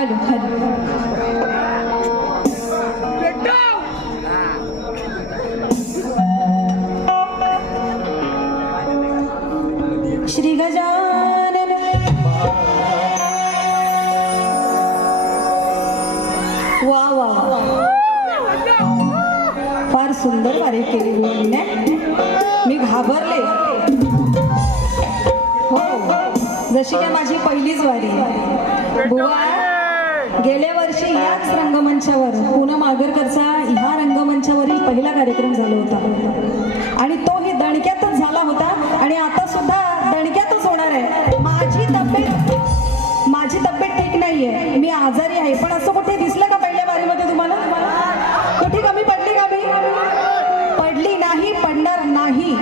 Hello hello. Shri Gajanan वा वा वा, फार सुंदर वारी केली बुवाने. मी घाबरले. हो, जशी काय माझी पहिलीच वारी. बुवा गेल्या वर्षी याच रंगमंचावर पूनम आगरकरचा ह्या रंगमंचावरील पहिला कार्यक्रम झाला होता आणि तोही दणक्यातच झाला होता आणि आता सुद्धा दणक्यातच होणार आहे. माझी तब्येत ठीक नाहीये, मी आजारी आहे. पण असं कुठे दिसलं का पहिल्या वारीमध्ये तुम्हाला? कुठे कमी पडली का मी? पडली नाही, पडणार नाही.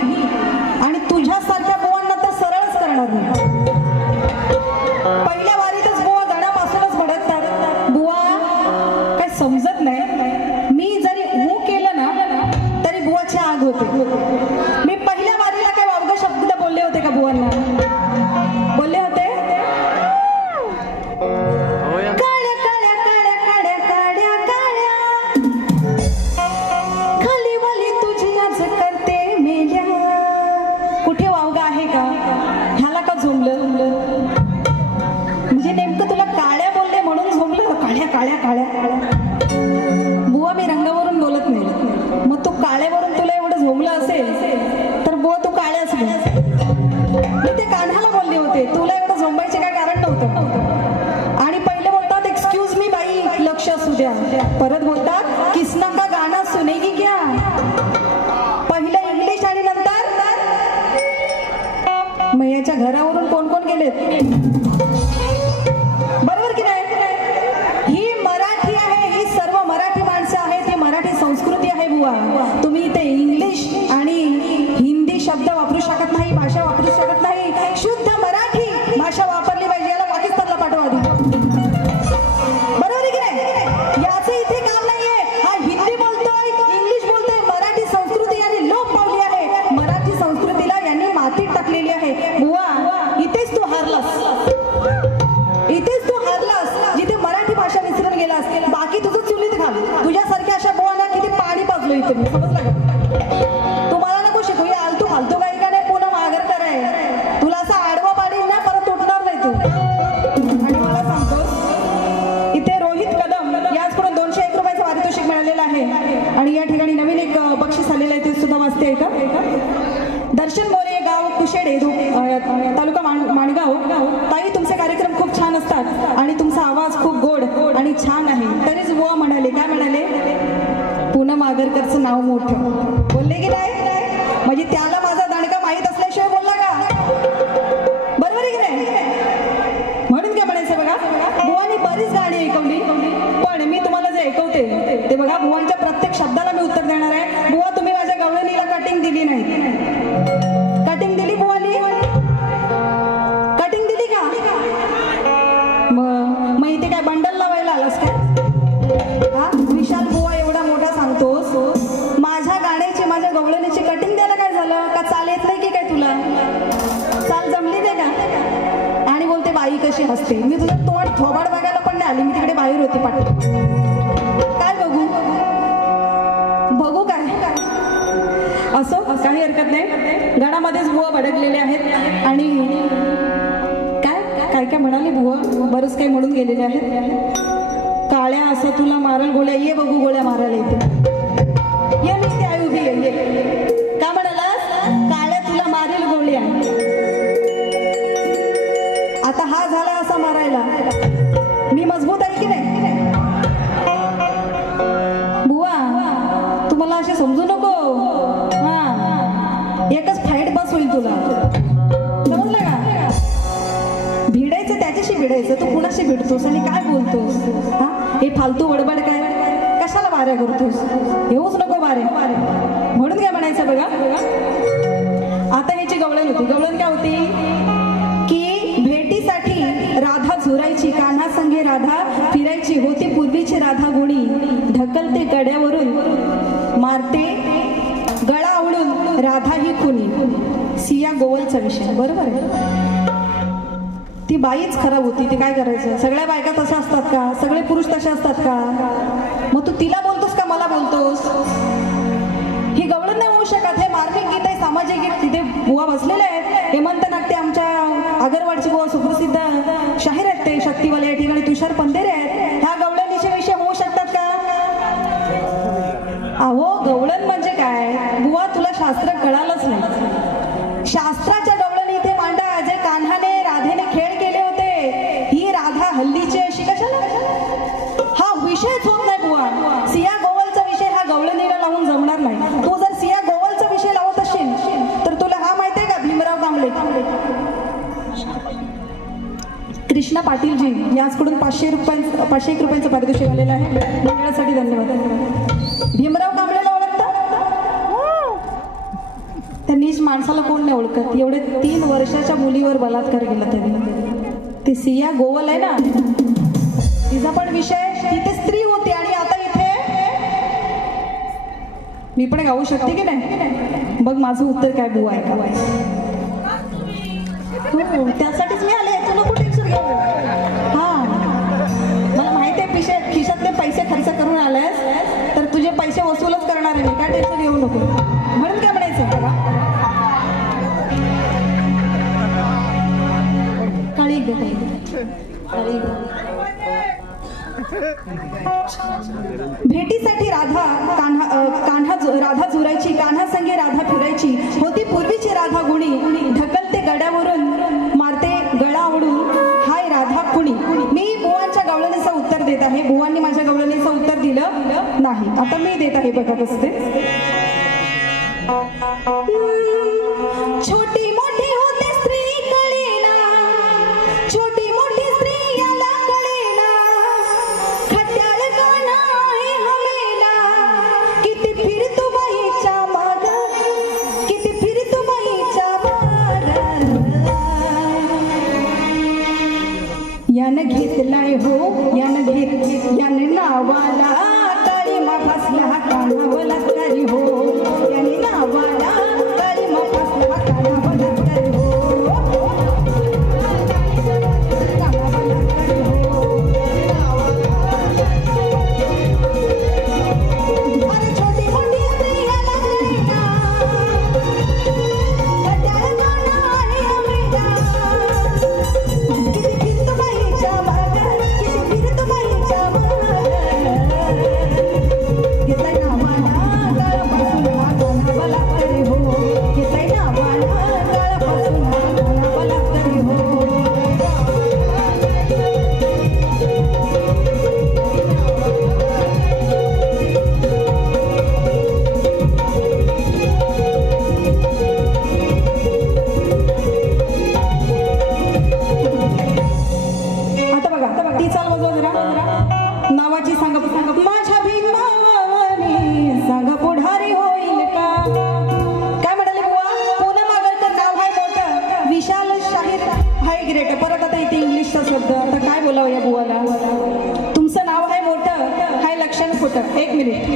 आणि तुझ्यासारख्या बुवांना तर सरळच करणार नाही. पहिल्या वारीतच बुवा गणापासूनच भडकतात. बुवा काय समजत नाही. मी जरी हो केलं ना तरी बुवाची आग होते. मी पहिल्या वारीला काय वावग शब्द बोलले होते का बुवांना? बोलले होते. काळ्या काळ्या काळ्या काळ्या काळ्या काळ्या खाली वाली तुझी आज करते मेल्या. कुठे वावगा आहे का? ह्याला का झोंबलं? म्हणजे नेमकं तुला काळ्या बोलले म्हणून झोंबलं? काळ्या काळ्या काळ्या काळ्या. बुवा मी रंगावरून बोलत नाही. मग तू काळ्यावरून तुला एवढं झोंबलं असेल तर बुवा तू काळ्याच बोल. मी ते कान्हाला बोलले होते, तुला एवढं झोंबायचे काय कारण नव्हतं. आणि पहिले बोलतात एक्सक्यूज मी बाई, लक्ष असू द्या. परत बोलतात किसना का गाना सुनेगी क्या. पहिलं इंग्लिश आणि नंतर मैयाच्या घरावरून कोण कोण गेलेत? बरोबर की नाही? ही मराठी आहे, ही सर्व मराठी माणसं आहेत, ही मराठी संस्कृती आहे बुवा. तुम्ही इथे इंग्लिश आणि हिंदी शब्द वापरू शकत नाही, भाषा वापरू शकत नाही. शुद्ध मराठी भाषा वापरली पाहिजे. याला पाकिस्तानला पाठवा आधी. बरोबर आहे की नाही? याचं इथे काम नाहीये. हा हिंदी बोलतोय, इंग्लिश बोलतोय. मराठी संस्कृती यांनी लोप पावली आहे. मराठी संस्कृतीला यांनी मातीत टाकलेली आहे. बुवा इथेच तू हारलास. इथेच तू हारलास जिथे मराठी भाषा विसरून गेलास. बाकी तुझं चुलीत घाल. तुझ्यासारख्या अशा बुवांना किती पाणी पाजलो इथे मी, समजलं का? तुम्हाला नको शिकू. हे आलतू फालतू काही का नाही, पूनम आगरकर आहे. तुला असा आडवा पाडी ना परत उठणार नाही तू. आणि मला सांगतो इथे रोहित कदम याचकडून 201 रुपयाचं पारितोषिक मिळालेलं आहे. आणि या ठिकाणी नवीन एक बक्षीस आलेलं आहे, ते सुद्धा वाचते आहे का? दर्शन मोरे, गाव कुशेडे, तालुका माणगाव. ताई तुमचे कार्यक्रम खूप छान असतात आणि तुमचा आवाज खूप गोड आणि छान आहे. तरीच बुवा म्हणाले, काय म्हणाले? पूनम आगरकरचं नाव मोठं. बोलले की नाही? म्हणजे त्याला माझा दणका माहीत असल्याशिवाय बोलला का? बरोबर आहे की नाही? म्हणून काय म्हणायचं बघा, बुवानी बरीच गाणी ऐकवली. पण मी तुम्हाला जे ऐकवते ते बघा, बुवांच्या प्रत्येक शब्दाला मी उत्तर देणार आहे. बुवा तुम्ही माझ्या गवळणीला कटिंग दिली नाही. कटिंग दिली बुवानी? कटिंग दिली का? मग इथे काय बंडल लावायला आलास का? हा विशाल बुवा एवढा मोठा सांगतोस, माझ्या गाण्याची माझ्या गवळणीची कटिंग द्यायला काय झालं? का चाल येत नाही की काय तुला? चाल जमली नाही का? आणि बोलते बाई कशी हसते. मी तुझं तोंड थोबाड बघायला पण नाही आली, मी तिकडे बाहेर होती पाठी. काय बघू बघू काय? असो, काही हरकत नाही. गणामध्येच बुवा भडकलेले आहेत आणि काय काय काय म्हणाले बुवा, बरंच काही म्हणून गेलेले आहेत. काळ्या असं तुला मारल गोळ्या, ये बघू गोळ्या मारायला येते. ये मी ती आई उभी आहे. का म्हणालास? काळ्या तुला मारेल गोळ्या. आता हा झाला असा मारायला, मी मजबूत आहे की नाही? बुवा तुम्हाला असे समजू नको. हा एकच फाईट बस होईल तुला, समजलं का? भिडायचं त्याच्याशी भिडायचं. तू कुणाशी भिडतोस आणि काय बोलतोस? हा हे फालतू बडबड काय? कशाला वाऱ्या करतोस? येऊच नको वारे. म्हणून काय म्हणायचं बघा, आता ह्याची गवळण होती. गवळण काय होती की भेटीसाठी राधा झुरायची, कान्हा संगे राधा फिरायची. होती पूर्वीची राधा गुणी, ढकलते कड्यावरून, मारते गळा आवळून, राधा ही खुनी. सिया गोवलचा विषय बरोबर आहे. ती बाईच खराब होती. ती काय करायचं? सगळ्या बायका तशा असतात का? सगळे पुरुष तसे असतात का? मग तू तिला बोलतोस का मला बोलतोस? ही गवळण नाही होऊ शकत. हे मार्मिक गीत आहे, सामाजिक गीत. तिथे बुवा बसलेले आहेत. हेमंत नागटे आमच्या आगरवाडची बुवा सुप्रसिद्ध शाहीर आहेत, ते शक्तीवाले या ठिकाणी तुषार पंधेरे आहेत. ह्या गवळणीचे विषय होऊ शकतात का? अहो, गवळण म्हणजे काय बुवा? तुला शास्त्र कळालंच नाही. शास्त्राच्या गवळणी इथे मांडा. जे कान्हाने राधेने खेळ केले होते, ही राधा हल्लीची अशी कशाला? हा विषयच होत नाही बुवा. सिया गोवलचा विषय हा गवळणीला लावून जमणार नाही. तू जर सिया गोवलचा विषय लावत असशील तर तुला हा माहितीये का? भीमराव कांबळे, कृष्णा पाटीलजी याचकडून 501 रुपयांचं पारितोषिक आलेलं आहे. वेळासाठी धन्यवाद. भीमराव कांबळेला ओळखता? त्यांनीच माणसाला कोण नाही ओळखत. एवढे 3 वर्षाच्या मुलीवर बलात्कार केला त्यांनी. ती सिया गोवल आहे ना, तिचा पण विषय, तिथे स्त्री होती आणि आता इथे मी पण गाऊ शकते की नाही? बघ माझं उत्तर काय बुवा आहे का? हो, त्यासाठीच मी आले. तुला कुठे हा, मला माहिती आहे खिशातले पैसे खर्च करून आलायस तर तुझे पैसे वसूलच करणार आहे मी. काय टेन्शन घेऊ नको. म्हणून काय म्हणायचं बघा, काळी ग काळी. भेटीसाठी राधा राधा जुरायची, कान्हा संगे राधा फिरायची. होती पूर्वीची राधा गुणी, ढकलते गड्यावरून, मारते गळा आवडून, हाय राधा कुणी. मी बुवांच्या गवळणीचं उत्तर देत आहे. बुवांनी माझ्या गवळणीचं उत्तर दिलं नाही. आता मी देत आहे. बघा कसं ते. छोटी मोठी होते स्त्री कळेना, छोटी मोठी स्त्री याला कळेना, खट्याळ गाणं आहे हवेला, किती फिरतो बाईच्या माग, किती फिरतो बाईच्या माग. यानं घेतलाय हो, यानं नावाला काळीमा फासला कान्हा बलात्कारी हो. याने नावाला काळीमा फासला कान्हा बलात्कारी हो. अरे छोटी मोठी स्त्रियाला कळेना, खट्याळ गाणं आहे हवेला, किती फिरतो बाईच्या माग, किती फिरतो बाईच्या माग. घेतलाय नावाला काळापासून हा कान्हा बलात्कारी हो. घेतलाय नावाला काळापासून हा कान्हा बलात्कारी हो. आता बघा ती चाल वाजवा जरा. नावाची सांगा माझ्या भीमावानी, सांगा पुढारी होईल का? काय म्हणाले बुवा? पूनम आगरकर नाव आहे मोठं, विशाल शाहीर हाय ग्रेट. परत आता इथे इंग्लिशचा शब्द. आता काय बोलावं या बुवाला? तुमचं नाव आहे मोठं, हाय लक्षण खोटं. एक मिनिट.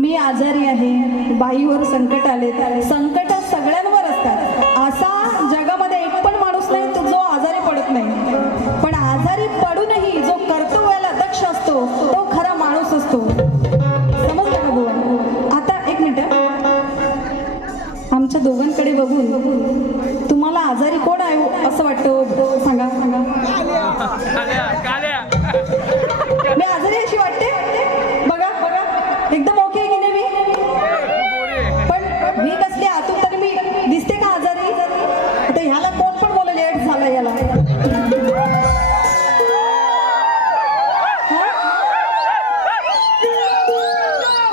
मी आजारी आहे, बाईवर संकट आले. संकट सगळ्यांवर असतात. असा जगामध्ये एक पण माणूस नाही जो आजारी पडत नाही. पण आजारी पडूनही जो कर्तव्याला दक्ष असतो तो खरा माणूस असतो. समजलं का बुवा? आता एक मिनिट, आमच्या दोघांकडे बघून तुम्हाला आजारी कोण आहे असं वाटतं? सांगा. मी आजारी अशी वाटते? बघा एकदम ओके आहे की नाही मी? पण मी कसली आतून तरी मी दिसते का आजारी? आता ह्याला कोण पण बोल लेट झाला याला.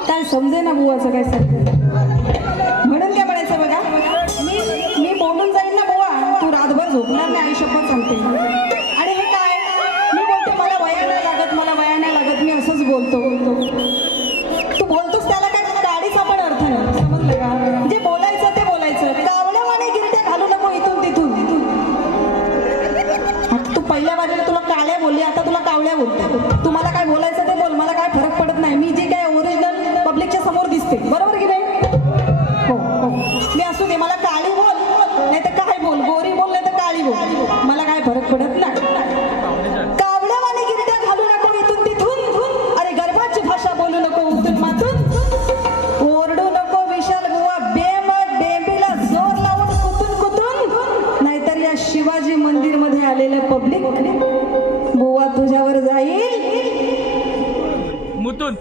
काय समजे ना बुवाचं काय सर. म्हणून काय म्हणायचं बघा, मी बोलून जाईन ना बुवा, तू रातभर झोपणार नाही आयुष्यभर सांगते. आणि हे काय मी बोलते, मला वया नाही लागत, मला वया नाही लागत, मी असंच बोलतो. तू बोलतोस त्याला काय काडीचा पण अर्थ नाही. समजलं का? जे बोलायचं ते बोलायचं. कावळ्यावाने गिरट्या घालू नको इथून तिथून. आता तू पहिल्या बाजूला तुला काळ्या बोलली, आता तुला कावळ्या बोलते. तुम्हाला काय बोलायचं ते बोल, मला काय फरक पडत नाही. मी जे काय ओरिजिनल पब्लिकच्या समोर दिसते, बरोबर की नाही? हो. मी असू दे, मला काळी बोल फरक पडत नाही. कावळ्यावानी गिरट्या घालू नको इथून तिथून. अरे गर्भाची भाषा बोलू नको उतून मातून. ओरडू नको विशाल बुवा बेमट बेंबीला जोर लावून कुतून कुतून. नाहीतर या शिवाजी मंदिर मध्ये आलेलं पब्लिक बुवा तुझ्यावर जाईल मुतून.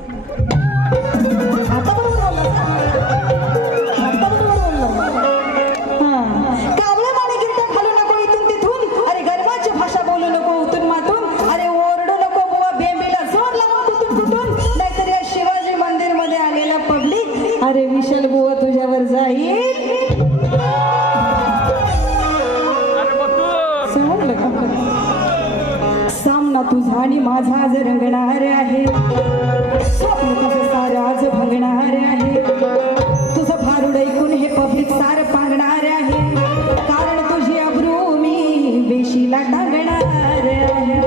आता बरोबर बोलला. आता बरोबर बोलला. हा कावळ्यावानी गिरट्या घालू नको इथून तिथून. अरे गर्भाची भाषा बोलू नको उतून मातून. अरे ओरडू नको बुवा बेंबीला जोर लावून कुतून कुतून. नाहीतर या शिवाजी मंदिर मध्ये आलेला पब्लिक अरे विशाल बुवा तुझ्यावर जाईल. समजलं का? सामना तुझा आणि माझा आज रंगणार आहे. स्वप्न तुझं सारं आज भंगणार आहे. तुझं भारूड ऐकून हे पब्लिक सारं पांगणार आहे. कारण तुझी अब्रू मी वेशीला टांगणार आहे.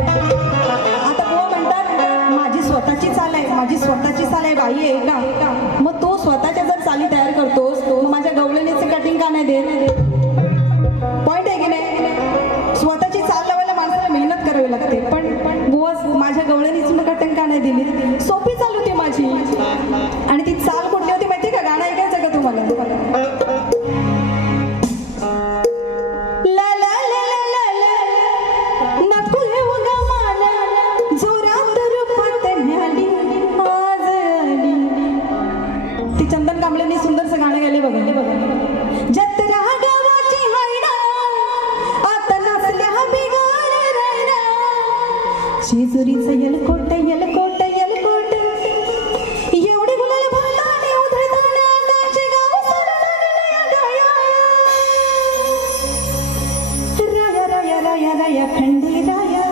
आता बुवा म्हणतात माझी स्वतःची चाल आहे, माझी स्वतःची चाल आहे. बाई आहे का? मग तो स्वतःच्या जर चाली तयार करतोस मग माझ्या गवळणीचे कटिंग का नाही देत? पॉइंट आहे की नाही? स्वतःची चाल लावायला माणसाला मेहनत करावी लागते. पण बुवा माझ्या गवळणीची कटिंग का नाही दिली? सोपी चाल होती माझी. आणि ती चाल कुठली होती माहिती का? गाणं ऐकायचं का तुम्हाला? ला ला ला ला ला ला नको येऊ ग मला जोरात रूपात न्याली आज आली. ती चंदन कांबळेंनी सुंदरसं गाणं गायले बघा. जत्रा गावाची हायना आता नसल्या बिगार रायना. जेजुरीचं यलकोट यलकोट यलकोट एवढी गुलाल भरताना उधळताना आकाशे गाव सरणार गाया. राया राया राया राया खंडेराया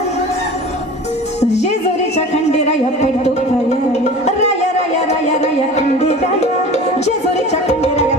जेजुरीच्या खंडेराया पडतो खाया. राया राया राया राया खंडेराया जेजुरीच्या खंडेराया.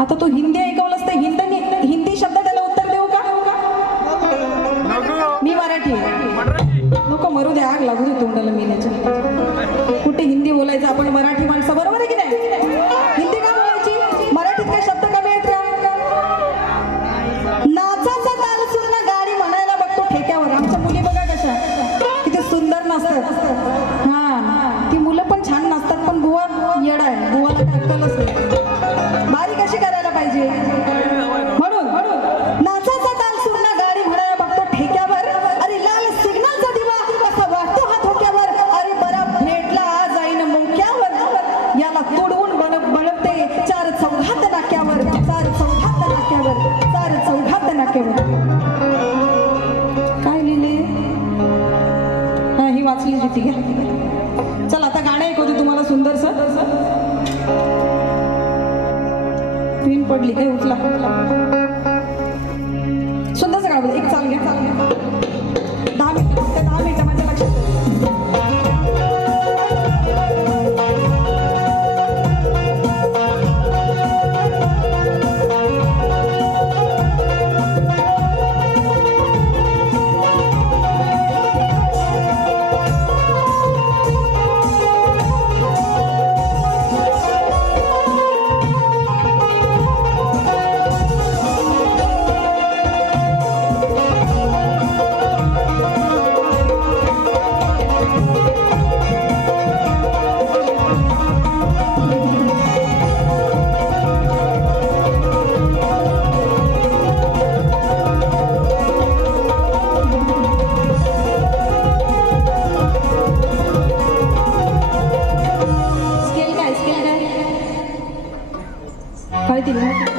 आता तू हिंदी ऐकवलंस तर हिंदी शब्द त्याला उत्तर देऊ का? मी मराठी नको मरू दे. आग लागू दे तोंडाला मेल्याच्या. कुठे हिंदी बोलायचं आपण मराठी माणसं, बरोबर आहे की नाही? हिंदी का बोलायची? मराठीत काय शब्द कमी आहेत का? नाचाचा ताल सुरना गाडी म्हणायला बघतो ठेक्यावर. आमच्या मुली बघा कशा किती सुंदर नाचतात. हा ती मुलं पण छान नाचतात. पण बुवा येडा आहे. बुवाला काय अक्कलच नाही. बारी कशी करायला पाहिजे? म्हणून नाचाचा ताल सुरना गाडी म्हणायला बघतो ठेक्यावर. अरे लाल सिग्नलचा दिवा कसा वाटतो हा धोक्यावर. अरे बरा भेटला जाईन मुक्यावर. याला तोडवून बनवते चार चौघात नाक्यावर. चार चौघात नाक्यावर. चार चौघात नाक्यावर. काय लिहिले? हा ही वाचली होती घ्या. चल आता गाणं ऐकवते तुम्हाला सुंदरसं. पिन पडली काय? उठला सुंदरसं गाणं. एक चाल घ्या. 10 मिनिटं 10 मिनिटं माझ्या लक्षात.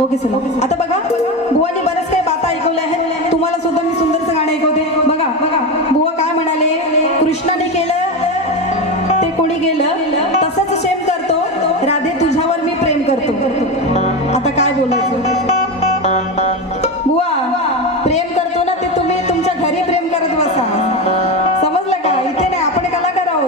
Okay sir. आता बघा बुवानी बरेच काही बाता ऐकवल्या आहेत. तुम्हाला सुद्धा मी सुंदरचं गाणं ऐकवते. बघा बघा बुवा काय म्हणाले? कृष्णाने केलं ते कोणी गेलं तसंच सेम करतो. राधे तुझ्यावर मी प्रेम करतो. आता काय बोलायचं? बुवा प्रेम करतो ना ते तुम्ही तुमच्या घरी प्रेम करत बसा. समजलं का? इथे नाही. आपण कलाकार आहोत.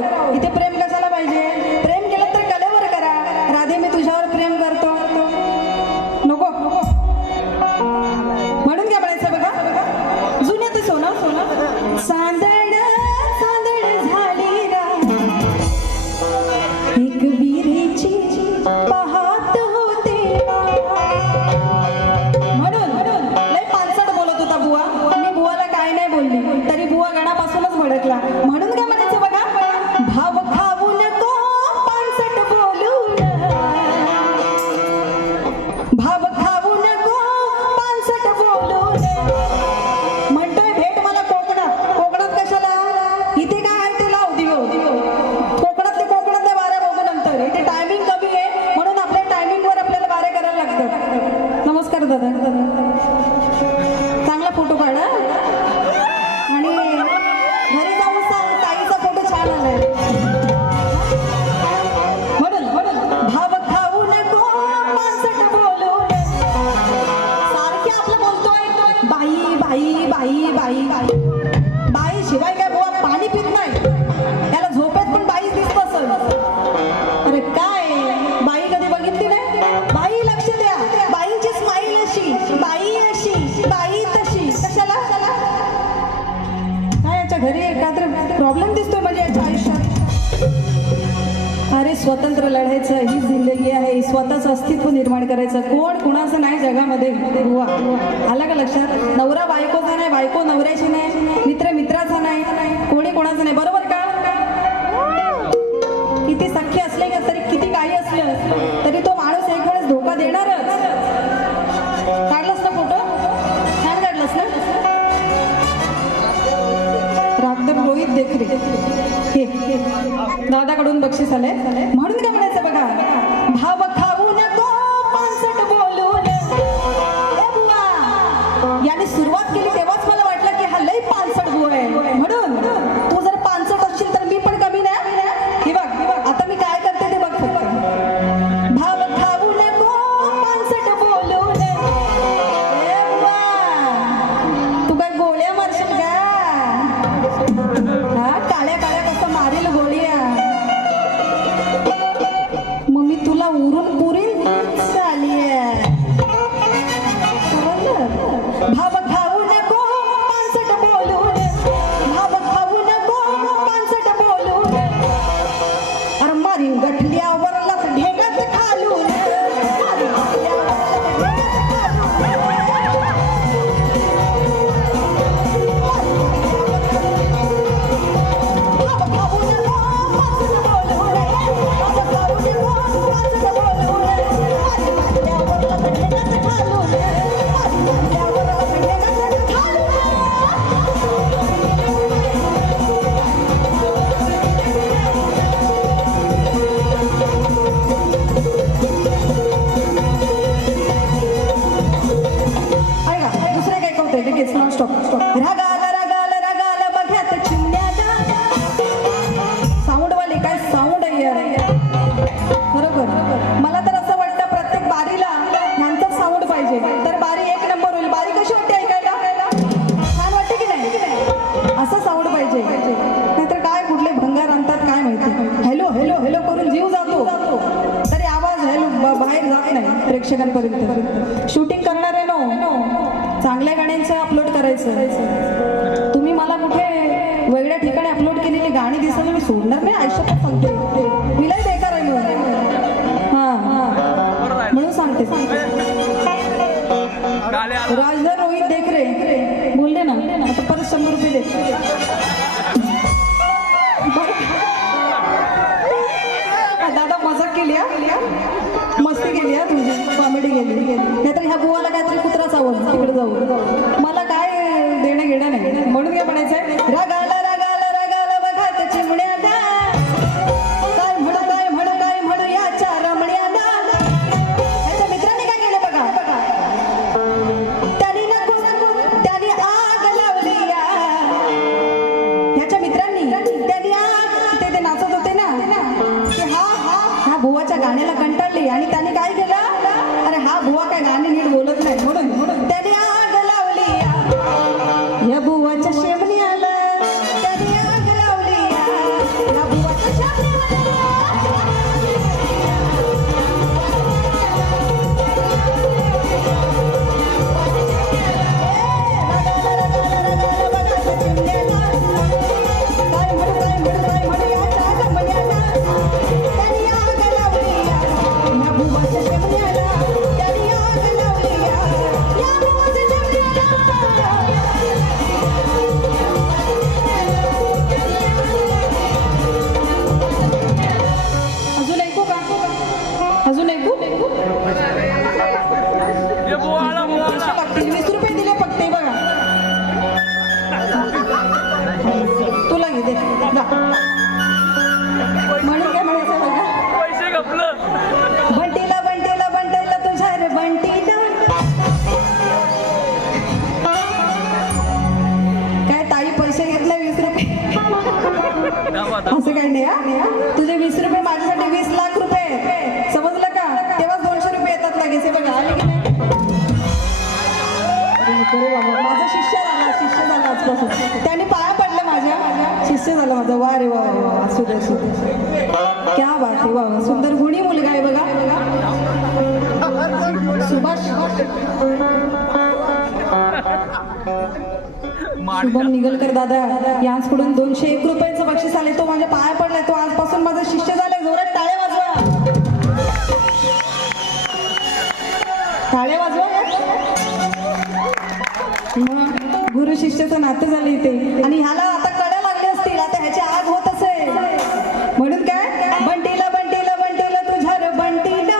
स्वतंत्र लढायचं, ही जिंदगी आहे, स्वतःच अस्तित्व निर्माण करायचं. कोण कुणाचं नाही जगामध्ये. बुवा आला का लक्षात? नवरा बायकोचा नाही, बायको नवऱ्याची नाही, मित्र मित्राचा नाही, कोणी कोणाचं नाही. बरोबर का? किती सख्य असले का तरी, किती काही असलं तरी तो माणूस एक वेळेस धोका देणारच. काढलास ना फोटो? छान काढलास ना? रामदेव रोहित देखरे हे दादाकडून बक्षीस आले. म्हणून काय म्हणायचं बघा, भाव खाऊ नको पानसट बोलून. ए बुवा, याने सुरुवात केली तेव्हाच मला वाटलं की हा लई पानसट बुवा आहे. म्हणून तू जर पानसट असशील तर मी पण कमी नाही. हे बघ आता मी काय करते ते बघ फक्त. भाव खाऊ नको पानसट बोलून. ए बुवा, तू काय गोळ्या मारशील का? हा, काळ्या काळ्या कसं मारेल गोळ्या. मग मी तुला उरून पुरीन चाली. भाव खाऊ नको पानसट बोलून. भाव खाऊ नको पानसट बोलून. अरे मारीन गठल्यावर लत ढेगात खालून. मारीन गठल्यावर लत ढेगात स्टॉप. रागाल रागाल रागाल बघ्यात चिमण्याला. साऊंडवाले काय साऊंड आहे यार. बरोबर. मला तर असं वाटतं प्रत्येक बारीला ह्यांचाच साऊंड पाहिजे तर बारी एक नंबर होईल. बारी कशी वाटते ऐकायला? छान वाटते की नाही? असं साऊंड पाहिजे, नाहीतर काय कुठले भंगार आणतात काय माहिती. हॅलो हॅलो हॅलो करून जीव जातो तरी आवाज हॅलो बाहेर जात नाही प्रेक्षकांपर्यंत. शूटिंग करणार आहे नो, चांगल्या गाण्यांचं अपलोड करायचं. तुम्ही मला कुठे वेगळ्या ठिकाणी अपलोड केलेली गाणी दिसली मी सोडणार नाही आयुष्यात सांगते. मी लय बेकार आहे. हा म्हणून सांगते. राजधर रोहित देखरे बोलले ना, आता परत 100 रुपये दे. दादा मजाक केली हा, मस्ती केली हा तुझी, कॉमेडी केली. नाहीतर ह्या बुवाला काहीतरी कुत्रा चावल तिकडे जाऊ. मला काय देणं घेणं नाही. म्हणून काय म्हणायचंय, रागाला रागाला रागाला बघा त्या चिमण्याला. काय म्हणू काय म्हणू काय म्हणू याच्या रमण्याला. ह्याच्या मित्रांनी काय केलं बघा. त्यांनी नको त्यांनी आग लावली. ह्याच्या मित्रांनी त्यांनी आग, ते नाचत होते ना, की हा बुवाच्या गाण्याला कंटाळली आणि त्याने काय केलं, अरे हा बुवा काय गाणे नीट बोलत नाही म्हणून त्याने आग लावली. या बुवाच्या शेमण्याला त्याने आग लावली. या बुवाच्या शेमण्याला. अजून ऐकू? 20 रुपये दिले फक्त. बघा तुला घे दे. म्हणून काय म्हणायचं बघा, पैसे घपलं. बंटीला बंटीला बंटायला तुझ्या रे बंटीला. काय ताई पैसे घेतले 20 रुपये असं काही नाही हा. तुझे 20 रुपये माझ्यासाठी 20 लाख रुपये. समजलं का? तेव्हा 200 रुपये येतात लगेच. बघा आले की नाही? माझा शिष्य झाला आजपासून. त्याने पाया पडलं माझ्या, शिष्य झाला माझा. वा रे वा रे वा. असू दे असू दे. क्या बात आहे. वा सुंदर गुणी मुलगा आहे बघा. सुभाष शुभम निगलकर दादा यांच्याकडून 201 रुपयाचं बक्षीस आले. तो माझ्या पाया पडलाय. तो आजपासून माझा शिष्य झालाय. जोरात टाळ्या वाजवा. नातं झालं इथे आणि ह्याला आता कड्या लागले असतील, आता ह्याची आग होत असेल. म्हणून काय बंटीला बंटीला बंटीला तुझ्या रे बंटीला.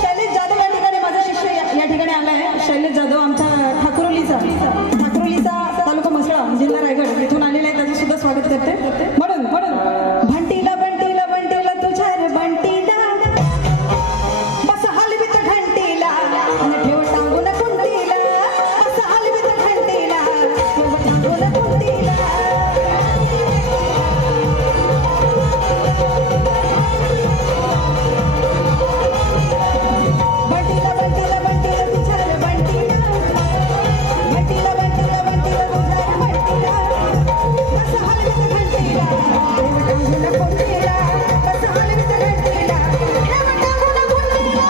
शैलेश जाधव या ठिकाणी माझा शिष्य या ठिकाणी आलाय. शैलेश जाधव आमचा ठाकुर्लीचा तालुका म्हसळा जिल्हा रायगड इथून आलेला आहे. त्याचं सुद्धा स्वागत करते. म्हणून बंटीला बंटीला बंटीला तुझ्या रे बंटीला. बस हलवीत घंटीला आणि ठेव टांगून कुंडीला. बस हलवीत घंटीला ठेव टांगून कुंडीला. बंटीला बंटीला बंटीला तुझ्या रे बंटीला. बंटीला बंटीला बंटीला तुझ्या रे बंटीला. बस हलवीत घंटीला ठेव टांगून कुंडीला. बस हलवीत घंटीला ठेव टांगून कुंडीला.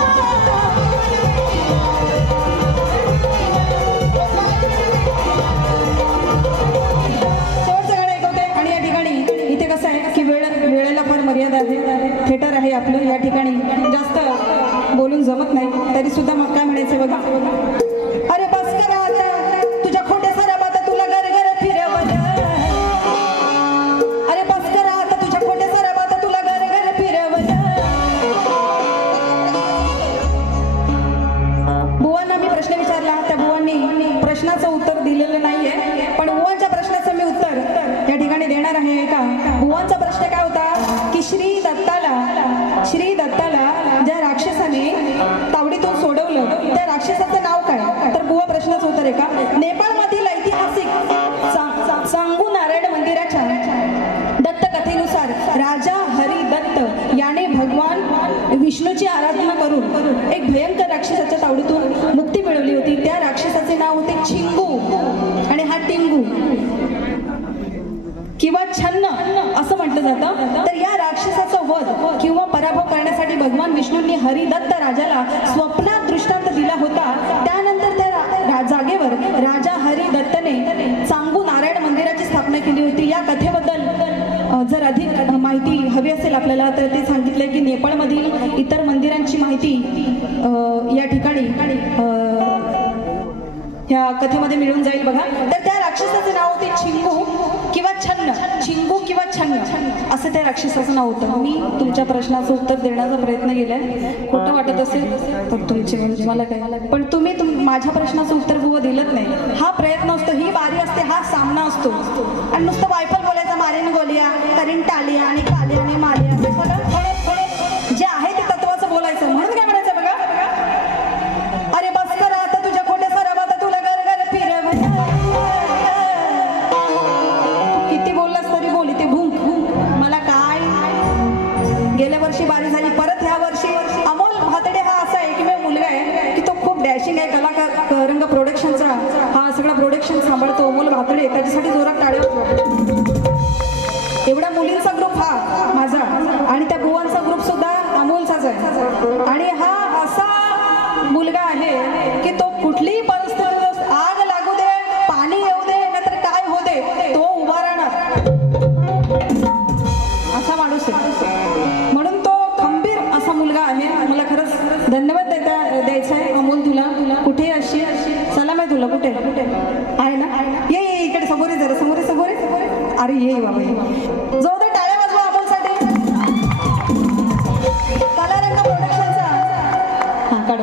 शेवटचं गाणं ऐकवते. आणि या ठिकाणी इथे कसं आहे की वेळेला फार मर्यादा आहे. थिएटर आहे आपलं, या ठिकाणी जास्त बोलून जमत नाही. तरी सुद्धा मग काय म्हणायचं बघा. अरे बस करा आता तुझ्या खोट्या साऱ्या बाता तुला घर घर फिरवलं. अरे बस करा आता तुझ्या खोट्या साऱ्या बाता तुला घर घर फिरवलं. बुवांना मी प्रश्न विचारला, त्या बुवांनी प्रश्नाचं उत्तर दिलेलं नाहीये, पण बुवांच्या प्रश्नाचं मी उत्तर या ठिकाणी देणार आहे. का बुवांचा प्रश्न काय होता की श्री दत्ताला ज्या राक्षसाने तावडीतून सोडवलं त्या राक्षसाचं नाव काय. तर बुवा प्रश्नाचं उत्तर आहे का नेपाळमधील ऐतिहासिक सांगू नारायण मंदिराच्या दत्त कथेनुसार राजा हरी दत्त याने भगवान विष्णूची आराधना करून एक भयंकर राक्षसाच्या तावडीतून मुक्ती मिळवली होती. त्या राक्षसाचे नाव होते चिंगू आणि हा टिंगू किंवा छन्न असं म्हटलं जातं. तर या राक्षसाचा वध किंवा पराभव करण्यासाठी भगवान विष्णूंनी हरिदत्त राजाला स्वप्नात दृष्टांत दिला होता. त्यानंतर त्या जागेवर राजा हरिदत्तने सांगू नारायण मंदिराची स्थापना केली होती. या कथेबद्दल जर अधिक माहिती हवी असेल आपल्याला तर ते सांगितलंय की नेपाळमधील इतर मंदिरांची माहिती या ठिकाणी ह्या कथेमध्ये मिळून जाईल बघा. तर त्या राक्षसाचं नाव होते चिंगू किंवा छन्न असं त्या राक्षसाचं नाव होतं. मी तुमच्या प्रश्नाचं उत्तर देण्याचा प्रयत्न केलाय. खोटं वाटत असेल तर तुमचे म्हणजे मला काय, पण तुम्ही माझ्या प्रश्नाचं उत्तर बुवा दिलंच नाही. हा प्रयत्न असतो, ही बारी असते, हा सामना असतो. आणि नुसतं वायफल बोलायचं मारेन गोलिया करीन टालिया आणि कालिया आणि मालिया जे आहे ते तत्वाचं बोलायचं. म्हणून काय म्हणायचं बघा. अरे बस करा आता तुझ्या खोट्या साऱ्या बाता तुला घर घर फिरवलं. किती बोललास तरी बोल, ते भूक मला काय. गेल्या वर्षी बारी झाली, परत ह्या वर्षी अमोल भातडे हा असा एकमेव मुलगा आहे की तो खूप डॅशिंग आहे. कलाकार रंग प्रोडक्शनचा हा सगळा प्रोडक्शन सांभाळतो. अमोल भातडे, त्याच्यासाठी जोरात टाळ्या वाजवा. एवढ्या मुलींचा ग्रुप हा माझा आणि त्या बुवांचा ग्रुप सुद्धा अमोलचाच आहे. आणि हा असा मुलगा आहे की तो कुठलीही परिस्थिती आग लागू दे, पाणी येऊ दे, नाहीतर काय होऊ दे, तो उभा राहणार असा माणूस आहे. म्हणून तो खंबीर असा मुलगा आहे. मला खरंच धन्यवाद द्यायचा आहे अमोल तुला. कुठे अशी सलाम आहे तुला. कुठे आहे ना, ये इकडे समोर जरा समोर. अरे ये बाबा, जो दे टाळ्या वाजवा अमोलसाठी. कला रंग प्रोडक्शनचा हा काढ.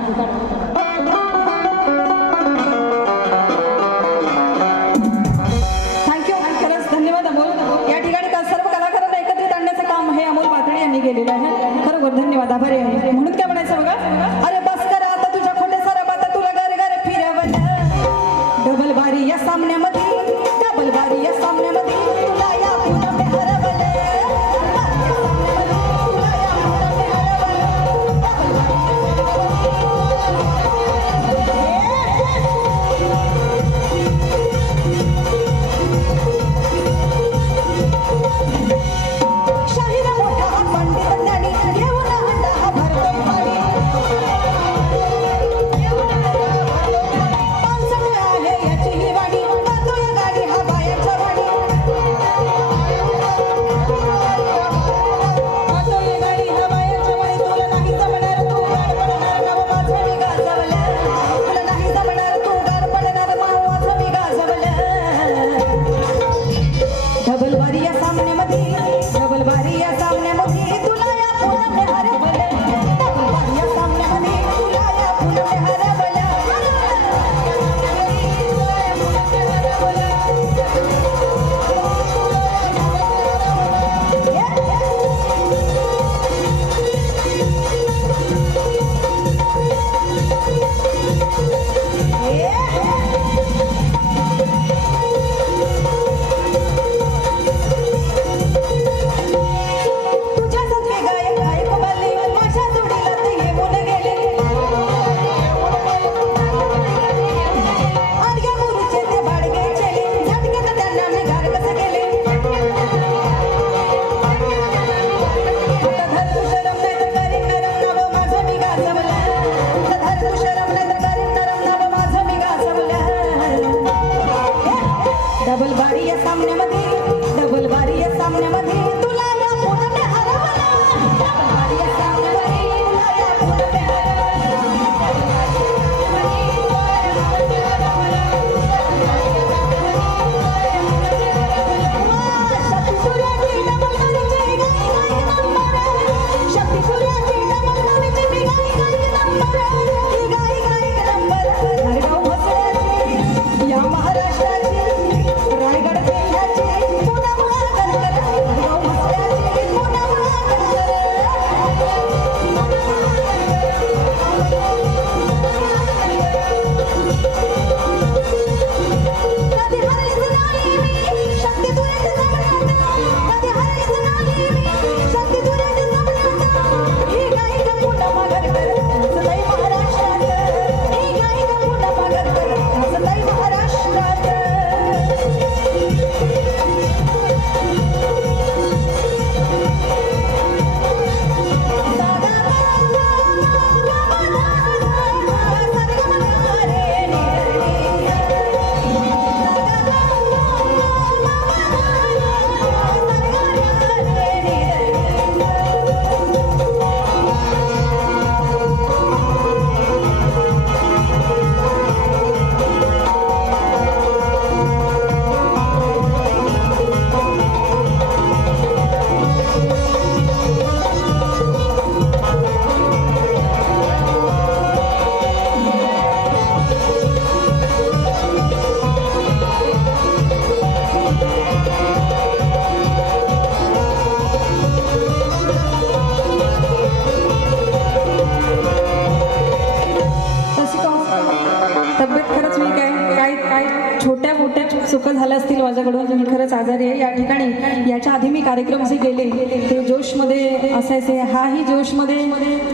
झालं असतील माझ्याकडून. मी खरंच आजारी आहे या ठिकाणी. याच्या आधी मी कार्यक्रम जे केले ते जोशमध्ये असायचे. हाही जोशमध्ये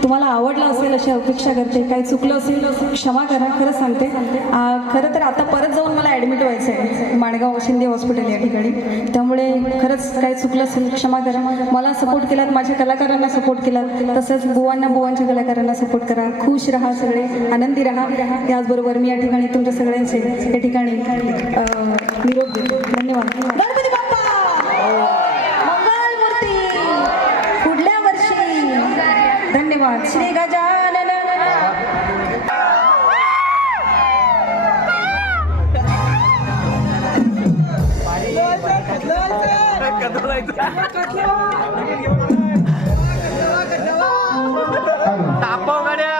तुम्हाला आवडला असेल अशी अपेक्षा करते. काही चुकलं असेल क्षमा करा. खरंच सांगते. खरं तर आता परत जाऊन मला ॲडमिट व्हायचं आहे माणगाव शिंदे हॉस्पिटल या ठिकाणी. त्यामुळे खरंच काही चुकलं असेल क्षमा करा. मला सपोर्ट केलात, माझ्या कलाकारांना सपोर्ट केलात, तसंच बुवांच्या कलाकारांना सपोर्ट करा. खुश राहा, सगळे आनंदी राहा. त्याचबरोबर मी या ठिकाणी तुमच्या सगळ्यांचे या ठिकाणी निरोप देतो. धन्यवाद. गणपती बाप्पा मंगल मूर्ती पुढल्या वर्षी. धन्यवाद. श्री गजानन. तापव गाड्या.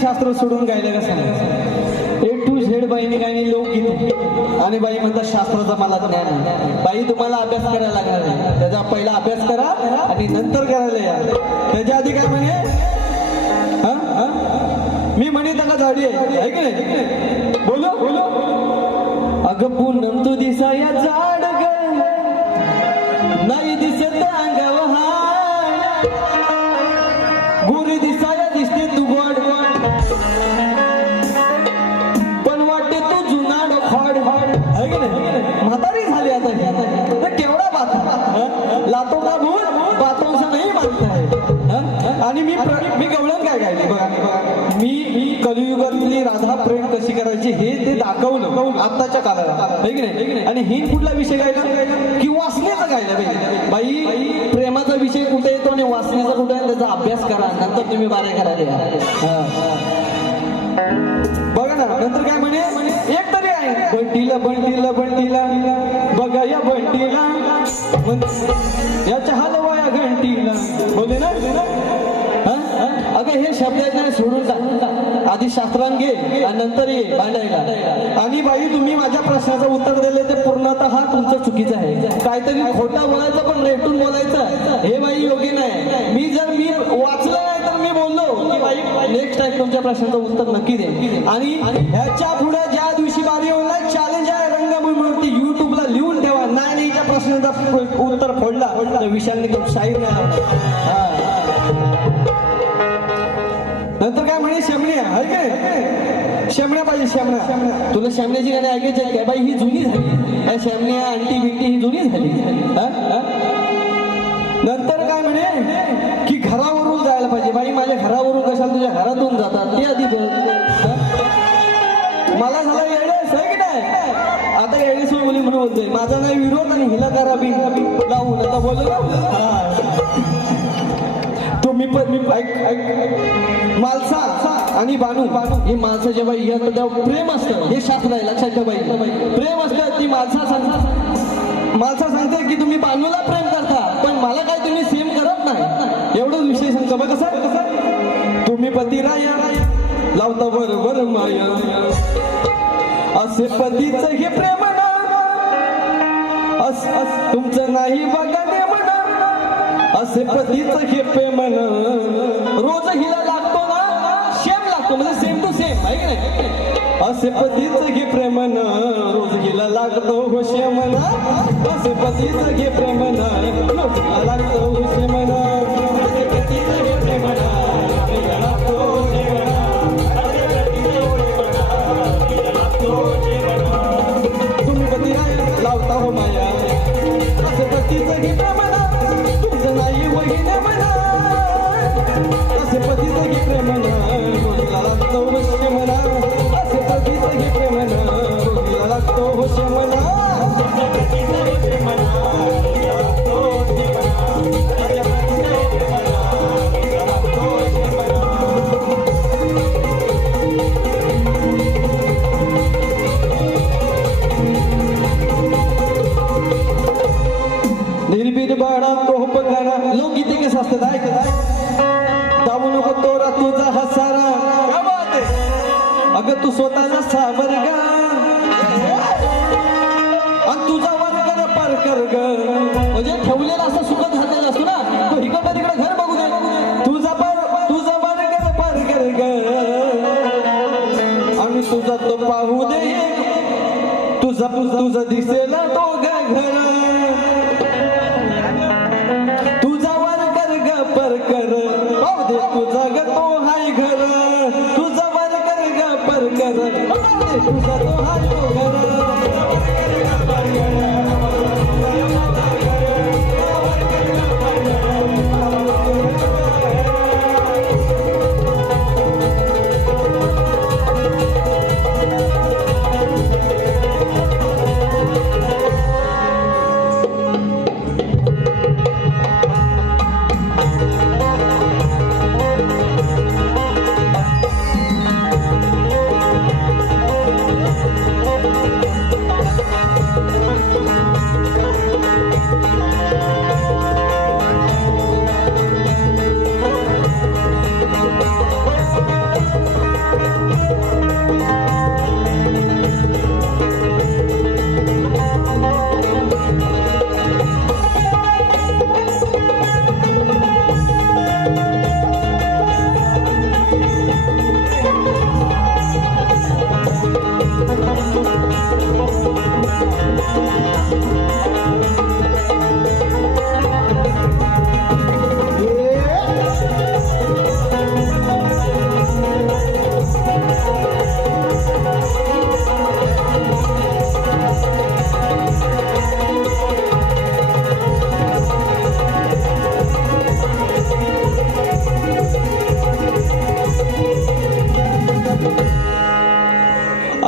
शास्त्र सोडून गायलं कसं नाही. ए टू झेड बाईने गाणी लोकगीत आणि बाई म्हणतात शास्त्राचा मला ज्ञान आहे. बाई तुम्हाला अभ्यास करायला लागणार आहे. त्याचा पहिला अभ्यास करा आणि नंतर करायला या. त्याच्या आधी काय म्हणे मी म्हणे त्याला झाडी आहे की नाही. बोलो बोलो अगं पूनम तू दिसाया झाड ग नाही दिसत अंगाव हाड गोरी दिसाया दिसते तू गोड पण वाटते तू जुनाड खोड है की नाही. म्हातारी झाली आता केवढा बात लातो का भूल बातों से नाही मानता है. आणि मी गवळण काय गायली बघा मी कलियुगातली राधा प्रेम कशी करायची हे ते दाखवलं आत्ताच्या काळाला है की नाही. आणि ही कुठला विषय गायला की वासनेचा गायला बाई प्रेमाचा विषय कुठे येतो आणि वासनेचा कुठे आहे त्याचा अभ्यास करा नंतर तुम्ही बारे करायला बघा ना. नंतर काय म्हणे एक तरी आहे बंटीला बंटीला बंटीला बघा या बंटीला याच्या हलवाया घंटीला बोले ना हा? अगं हे शब्द नाही सोडून टाक आधी शास्त्रांत घे आणि नंतर ये भांडायला. आणि बाई तुम्ही माझ्या प्रश्नाचं उत्तर दिले ते पूर्णतः तुमचं चुकीचं आहे. काहीतरी खोटं बोलायचं पण रेटून बोलायचं हे बाई योग्य नाही. मी वाचलं नाही तर मी बोललो की बाई नेक्स्ट टाइम तुमच्या प्रश्नाचं उत्तर नक्की दे. आणि ह्याच्या पुढे ज्या दिवशी बारी ऑनलाईन चॅलेंज आहे रंगभूमीवरती युट्यूबला लिहून ठेवा. नाही त्या प्रश्नाचं उत्तर फोडला तर विशालने तो शाहीर नाही. हा नंतर काय म्हणे शेमण्या आहे काय शेमण्या पाहिजे शेमण्या. तुला शेमण्याची गाणी ऐकायची आहे का बाई ही जुनी झाली. या शेमण्या अंटी बिंटी ही जुनी झाली. नंतर काय म्हणे की घरावरून जायला पाहिजे. बाई माझ्या घरावरून कशाला तुझ्या घरातून जातात ते आधी बघ. मला झाला येडेस आहे की नाही. आता येडेस मुली म्हणून बोलतोय माझा नाही विरोध आणि हिला करा बी लावून आता बोल. तुम्ही पण मालसा आणि बानू ही माणसं जेव्हा यात प्रेम असतं हे शास्त्र आहे लक्षात ठेवा. प्रेम असतं ती मालसा सांगते की तुम्ही बानूला प्रेम करता पण मला काय तुम्ही सेम करत नाही. एवढंच विषय सांगतो बघ कसं तुम्ही पती राया लावता बरोबर माया असे पतीचं हे प्रेम ना तुमचं नाही बघा म्हणा असे पतीचं हे प्रेम रोज हिला लागतो ना शेम लागतो म्हणजे सेम टू सेम आहे की नाही. असे पतीचं हे प्रेम रोज हिला लागतो हो शेम असे पतीचं हे प्रेम रोज हिला लागतो हो शेम असे पतीचं हे प्रेम हिला लागतो हो शेम तुम्ही पती लावता हो माया असे पतीचं हे प्रेम तुमचं नाही वहिने म्हणा असे पतीचं हे प्रेम रोजीला लागतो वश्य म्हणा असे पतीचं हे प्रेम रोजीला लागतो वश्य म्हणा. निर्भीड बाळा कोप करा लोकगीते कसं असतात ऐकत दाबू नको तोरा तुझा हसारा अगं तू स्वतःला सावर ग आणि तुझा वर्ग पार कर ग म्हणजे ठेवलेला असं सुखद घातलेला असतो ना तो इकडं तिकडे घर बघू दे तुझा वर्ग पार कर ग आणि तुझा तो पाहू दे तुझा दिसेला तो घर पर कर पाव दे तुझा ग तो हाय घर तुझा वर कर ग पर कर पाव दे तुझा तो हाय तो घर.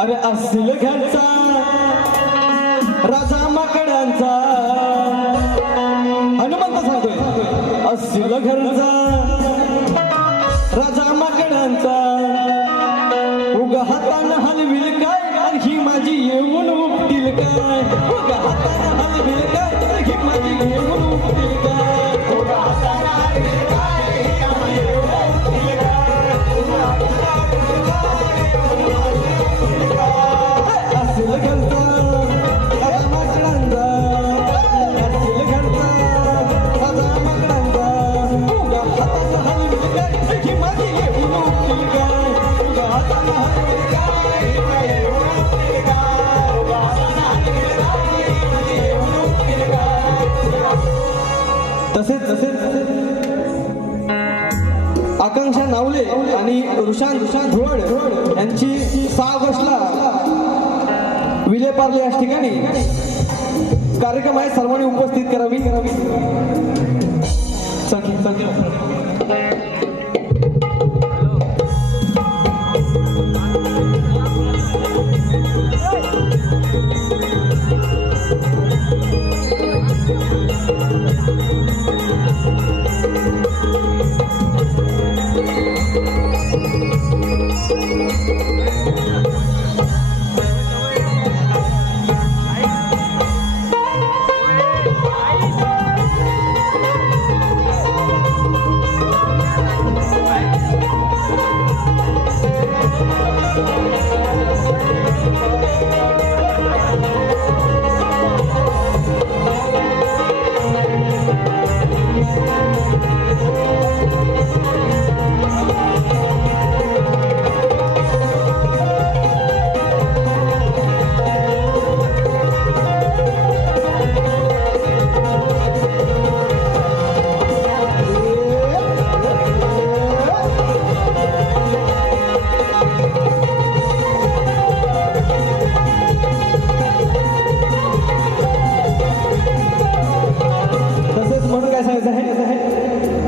अरे असेल घरचा राजा माकडांचा हनुमंत सांगतोय असेल घरचा राजा माकडांचा उगा हातानं हलविल काय आणि ही माझी येऊन नावले आणि ऋषांत धुवड यांची 6 ऑगस्टला विलेपार्ले या ठिकाणी कार्यक्रम आहे. सर्वांनी उपस्थित करावी.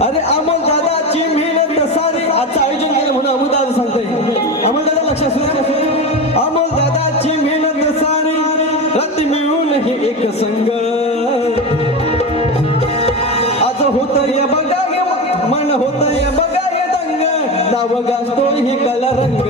अरे अमोल दादाची मेहनत सारी आजचं आयोजन केलं म्हणून अमोल दादा सांगतोय. अमोल दादा लक्षात असू. अमोल दादाची मेहनत सारी रात्री मिळून हे एक संग आज होतंय बघा हे मन होतंय बघा हे दंग नाव गाजतोय हे कला रंग